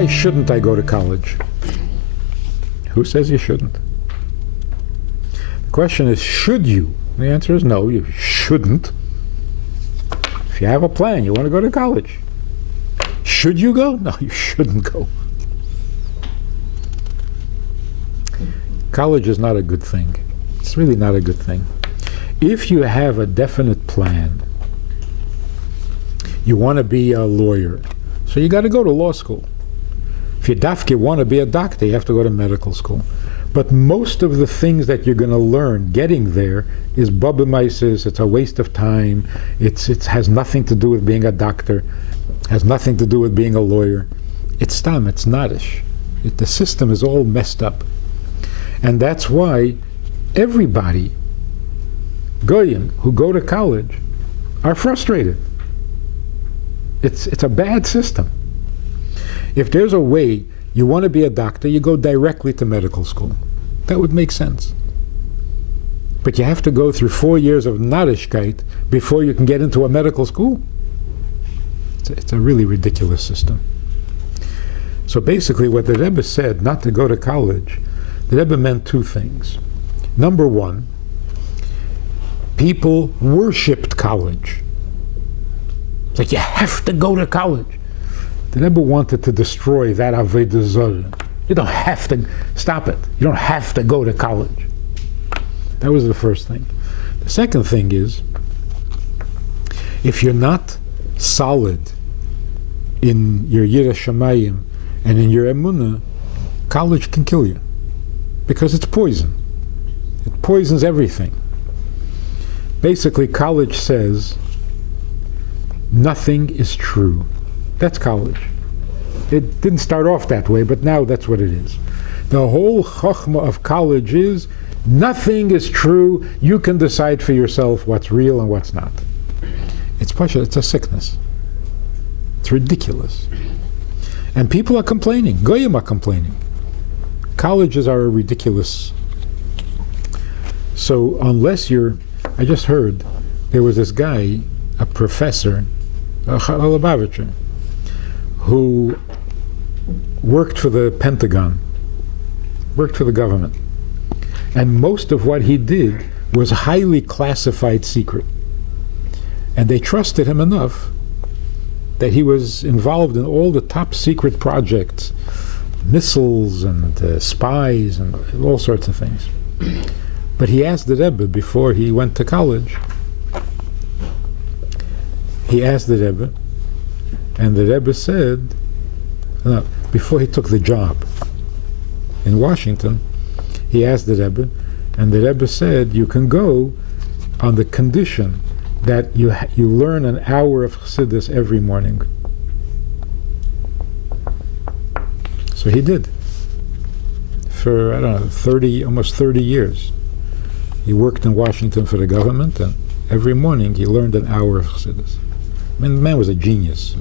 why shouldn't I go to college? Who says you shouldn't? The question is, should you? The answer is no, you shouldn't. If you have a plan, you want to go to college. Should you go? No, you shouldn't go. College is not a good thing. It's really not a good thing. If you have a definite plan, you want to be a lawyer, so you got to go to law school. If you want to be a doctor, you have to go to medical school. But most of the things that you're going to learn getting there is babemaises. It's a waste of time. It has nothing to do with being a doctor. Has nothing to do with being a lawyer. It's stam. It's nadish. The system is all messed up, and that's why everybody, goyim who go to college, are frustrated. It's a bad system. If there's a way you want to be a doctor, you go directly to medical school. That would make sense. But you have to go through 4 years of nadishkeit before you can get into a medical school. It's a really ridiculous system. So basically what the Rebbe said, not to go to college, the Rebbe meant two things. Number one, people worshipped college. It's like, you have to go to college. The Rebbe wanted to destroy that Avodah Zarah. You don't have to, stop it. You don't have to go to college. That was the first thing. The second thing is, if you're not solid in your Yirah Shamayim and in your Emunah, college can kill you. Because it's poison. It poisons everything. Basically, college says, nothing is true. That's college. It didn't start off that way, but now that's what it is. The whole chokhmah of college is, nothing is true. You can decide for yourself what's real and what's not. It's a sickness. It's ridiculous. And people are complaining. Goyim are complaining. Colleges are ridiculous. So unless I just heard, there was this guy, a professor, a Lubavitcher, who worked for the Pentagon, worked for the government. And most of what he did was highly classified secret. And they trusted him enough that he was involved in all the top secret projects, missiles and spies and all sorts of things. But he asked the Rebbe before he went to college, he asked the Rebbe, and the Rebbe said, before he took the job in Washington, he asked the Rebbe, and the Rebbe said, you can go on the condition that you learn an hour of Chassidus every morning. So he did. For, I don't know, almost 30 years. He worked in Washington for the government, and every morning he learned an hour of Chassidus. I mean, the man was a genius.